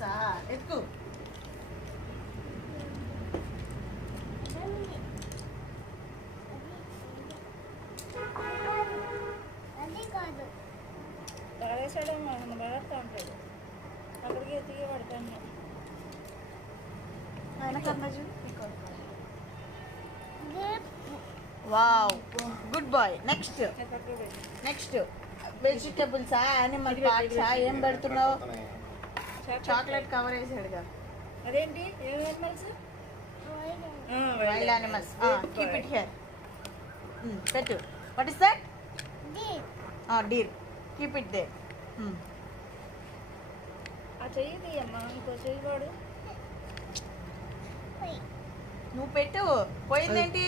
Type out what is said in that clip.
వెజిటేబుల్సా ఎక్కువ తాగేసాడు మన బాగా ఉంటాడు అక్కడికి ఎత్తికి పడతాను ఆయన కన్నా వావ్ గుడ్ బాయ్ నెక్స్ట్ వెజిటేబుల్సా యానిమల్ పార్ట్సా ఏం పెడుతున్నావు చాక్లెట్ కవర్ వేసాడుగా అదేంటి ఏం animals wild animals keep it here పెట్టు what is that deer keep it దే ఆ చెయ్యి తీయమ్మా ఇంకో చెయ్యి వాడు నువ్వు పెట్టు పోయిందేంటి